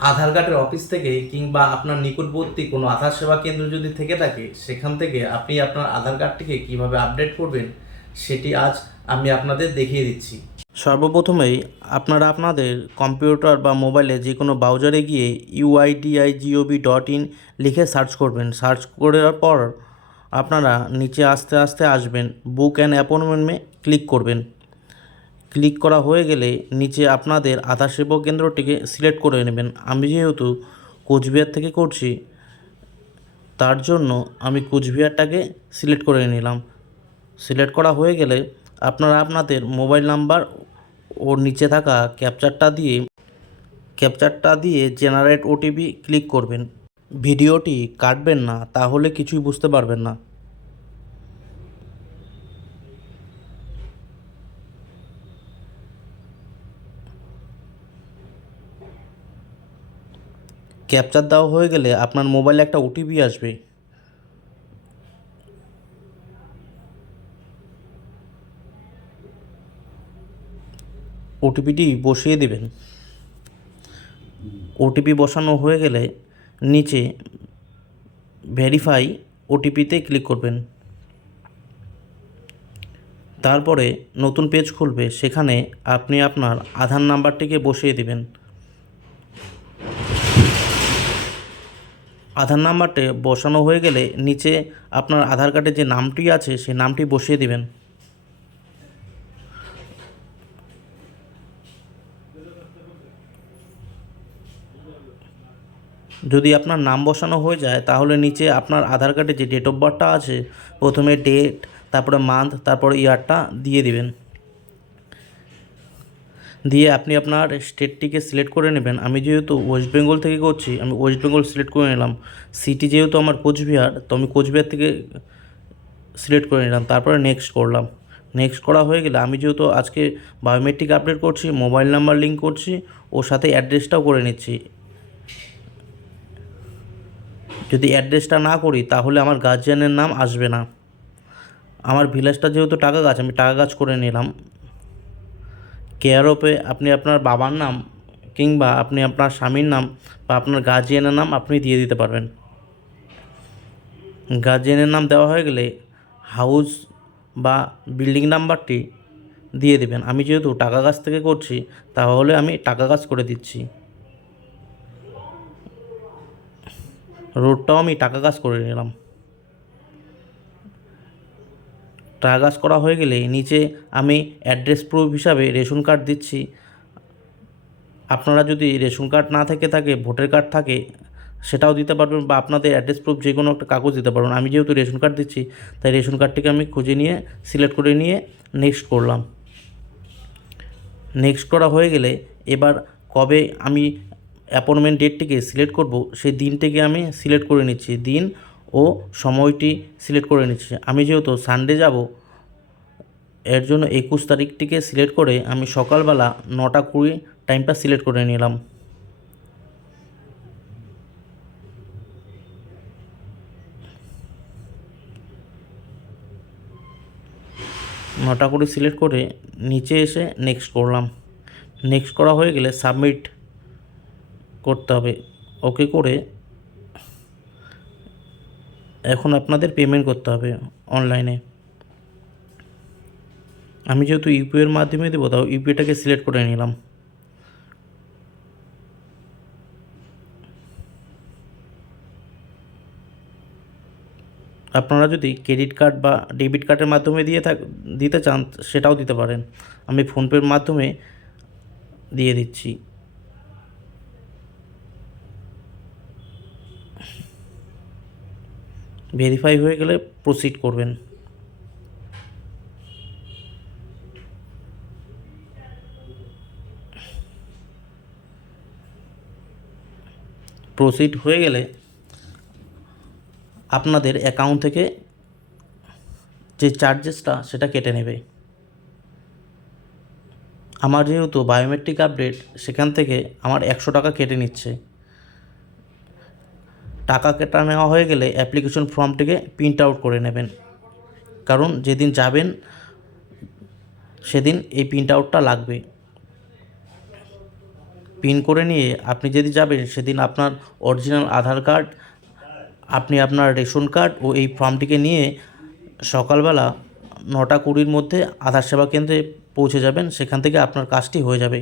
আধার কার্ডের অফিস থেকে কিংবা আপনার নিকটবর্তী কোনো আধার সেবা কেন্দ্র যদি থেকে থাকে, সেখান থেকে আপনি আপনার আধার কার্ডটিকে কিভাবে আপডেট করবেন সেটি আজ আমি আপনাদের দেখিয়ে দিচ্ছি। সর্বপ্রথমেই আপনারা আপনাদের কম্পিউটার বা মোবাইলে যে কোনো ব্রাউজারে গিয়ে UIDIGOV.in লিখে সার্চ করবেন। সার্চ করার পর আপনারা নিচে আস্তে আস্তে আসবেন, বুক অ্যান্ড অ্যাপয়েন্টমেন্টে ক্লিক করবেন। ক্লিক করা হয়ে গেলে নিচে আপনাদের আধার সেবা কেন্দ্রটিকে সিলেক্ট করে নেবেন। আমি যেহেতু কোচবিহার থেকে করছি, তার জন্য আমি কোচবিহারটাকে সিলেক্ট করে নিলাম। সিলেক্ট করা হয়ে গেলে আপনারা আপনাদের মোবাইল নাম্বার ওর নিচে থাকা ক্যাপচারটা দিয়ে জেনারেট ওটিপি ক্লিক করবেন। ভিডিওটি কাটবেন না, তাহলে কিছুই বুঝতে পারবেন না। ক্যাপচার দেওয়া হয়ে গেলে আপনার মোবাইলে একটা ওটিপি আসবে। ওটিপিটি বসিয়ে দেবেন। ওটিপি বসানো হয়ে গেলে নিচে ভেরিফাই ওটিপিতে ক্লিক করবেন। তারপরে নতুন পেজ খুলবে, সেখানে আপনি আপনার আধার নাম্বারটিকে বসিয়ে দেবেন। আধার নাম্বারটি বসানো হয়ে গেলে নিচে আপনার আধার কার্ডে যে নামটি আছে সেই নামটি বসিয়ে দেবেন। যদি আপনার নাম বসানো হয়ে যায়, তাহলে নিচে আপনার আধার কার্ডে যে ডেট অফ বার্থটা আছে, প্রথমে ডেট, তারপরে মান্থ, তারপরে ইয়ারটা দিয়ে দেবেন। দিয়ে আপনি আপনার স্টেটটিকে সিলেক্ট করে নেবেন। আমি যেহেতু ওয়েস্ট বেঙ্গল থেকে করছি, আমি ওয়েস্ট বেঙ্গল সিলেক্ট করে নিলাম। সিটি যেহেতু আমার কোচবিহার, তো আমি কোচবিহার থেকে সিলেক্ট করে নিলাম। তারপরে নেক্সট করলাম। নেক্সট করা হয়ে গেলে আমি যেহেতু আজকে বায়োমেট্রিক আপডেট করছি, মোবাইল নাম্বার লিঙ্ক করছি, ওর সাথে অ্যাড্রেসটাও করে নিচ্ছি। যদি অ্যাড্রেসটা না করি তাহলে আমার গার্জিয়ানের নাম আসবে না। আমার ভিলেজটা যেহেতু টাকাগাছ, আমি টাকাগাছ করে নিলাম। কেয়ার অফে আপনি আপনার বাবার নাম কিংবা আপনি আপনার স্বামীর নাম বা আপনার গার্জিয়ানের নাম আপনি দিয়ে দিতে পারবেন। গার্জিয়ানের নাম দেওয়া হয়ে গেলে হাউস বা বিল্ডিং নাম্বারটি দিয়ে দেবেন। আমি যেহেতু টাকাগাছ থেকে করছি, তাহলে আমি টাকাগাছ করে দিচ্ছি। রোডটাও আমি টাকাগাছ করে নিলাম। টাকাগাছ করা হয়ে গেলে নিচে আমি অ্যাড্রেস প্রুফ হিসাবে রেশন কার্ড দিচ্ছি। আপনারা যদি রেশন কার্ড না থেকে থাকে, ভোটার কার্ড থাকে, সেটাও দিতে পারবেন, বা আপনাদের অ্যাড্রেস প্রুফ যে কোনো একটা কাগজ দিতে পারবেন। আমি যেহেতু রেশন কার্ড দিচ্ছি, তাই রেশন কার্ডটিকে আমি খুঁজে নিয়ে সিলেক্ট করে নিয়ে নেক্সট করলাম। নেক্সট করা হয়ে গেলে এবার কবে আমি অ্যাপয়েন্টমেন্ট ডেটটিকে সিলেক্ট করব, সেই দিনটিকে আমি সিলেক্ট করে নিচ্ছি। দিন ও সময়টি সিলেক্ট করে নিচ্ছি। আমি যেহেতু সানডে যাব, এর জন্য 21 তারিখটিকে সিলেক্ট করে আমি সকালবেলা 9:20 টাইমটা সিলেক্ট করে নিলাম। 9:20 সিলেক্ট করে নিচে এসে নেক্সট করলাম। নেক্সট করা হয়ে গেলে সাবমিট করতে হবে। ওকে করে এখন আপনাদের পেমেন্ট করতে হবে অনলাইনে। আমি যেহেতু ইউপিআইয়ের মাধ্যমে দেবো, তাও ইউপিআইটাকে সিলেক্ট করে নিলাম। আপনারা যদি ক্রেডিট কার্ড বা ডেবিট কার্ডের মাধ্যমে দিতে চান, সেটাও দিতে পারেন। আমি ফোনপের মাধ্যমে দিয়ে দিচ্ছি। ভেরিফাই হয়ে গেলে প্রসিড করবেন। প্রসিড হয়ে গেলে আপনাদের অ্যাকাউন্ট থেকে যে চার্জেসটা সেটা কেটে নেবে। আমার যেহেতু বায়োমেট্রিক আপডেট, সেখান থেকে আমার 100 টাকা কেটে নিচ্ছে। টাকা কেটে নেওয়া হয়ে গেলে অ্যাপ্লিকেশন ফর্মটিকে প্রিন্ট আউট করে নেবেন, কারণ যেদিন যাবেন সেদিন এই প্রিন্ট আউটটা লাগবে। পিন করে নিয়ে আপনি যেদিন যাবেন সেদিন আপনার অরিজিনাল আধার কার্ড, আপনি আপনার রেশন কার্ড ও এই ফর্মটিকে নিয়ে সকালবেলা 9টা 20-র মধ্যে আধার সেবা কেন্দ্রে পৌঁছে যাবেন। সেখান থেকে আপনার কাজটি হয়ে যাবে।